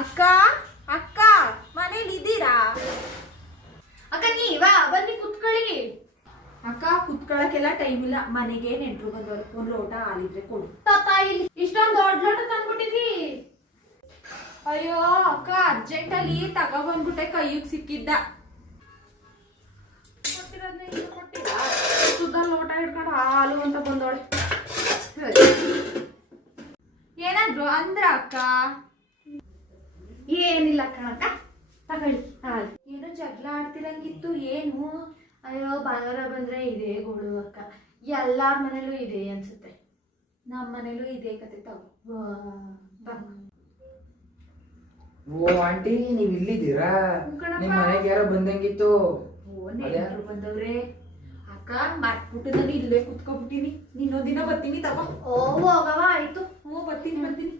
ಅಕ್ಕ ಅಕ್ಕ ಮನೇಲಿ ಇದ್ದೀರಾ? ಅಕ್ಕ ನೀವಾ ಬನ್ನಿ ಕುತ್ಕೊಳ್ಳಿ. ಅಕ್ಕ ಕುತ್ಕೊಳಕ್ಕೆಲ್ಲ ಟೈಮ್ ಇಲ್ಲ, ಮನೆಗೆ ನೆಂಟ್ರು ಬಂದವರು. ಒಂದ್ ಲೋಟ ಹಾಲಿದ್ರೆ ಕೊಡು. ತಾಯಿ ಇಷ್ಟೊಂದು ದೊಡ್ಡ ಲೋಟ ತಂದ್ಬಿಟ್ಟಿದ್ವಿ. ಅಯ್ಯೋ ಅಕ್ಕ, ಅರ್ಜೆಂಟ್ ಅಲ್ಲಿ ತಗೊಬಂದ್ಬಿಟ್ಟೆ, ಕೈಯಿಗೆ ಸಿಕ್ಕಿದ್ದ. ಸುದ್ದ ಲೋಟ ಹಿಡ್ಕೊಂಡು ಹಾಲು ಅಂತ ಬಂದೋಳೆ. ಏನಾದ್ರು ಅಂದ್ರ ಅಕ್ಕ? ಏನಿಲ್ಲ ಕಣಕ್ಕ, ತಗೊಳ್ಳಿ ಹಾಲು. ಏನೋ ಜಗಳ ಆಡ್ತಿರಂಗಿತ್ತು, ಏನು? ಅಯ್ಯೋ ಭಾನುವಾರ ಬಂದ್ರೆ ಇದೇ ಗೋಳು ಅಕ್ಕ, ಎಲ್ಲಾರ ಮನೇಲೂ ಇದೆ ಅನ್ಸುತ್ತೆ. ನಮ್ಮ ಮನೇಲೂ ಇದೇ ಕತೆ. ತಗೋ. ಓ ಆಂಟಿ, ನೀವ್ ಇಲ್ಲಿದ್ದೀರಾ? ನಿಮ್ ಮನೆಗೆ ಯಾರೋ ಬಂದಂಗಿತ್ತು. ಓ ನೆಂಟ್ರು ಬಂದವ್ರೆ. ಅಕ್ಕ ಮರ್ತ್ಬಿಟ್ಟು ನಾನು ಇಲ್ಲೇ ಕುತ್ಕೊಬಿಟ್ಟಿನಿ. ಇನ್ನೊಂದ್ ದಿನ ಬರ್ತೀನಿ ತಗೋ. ಓ ಹೋಗವ ಆಯ್ತು. ಹ್ಞೂ ಬರ್ತೀನಿ.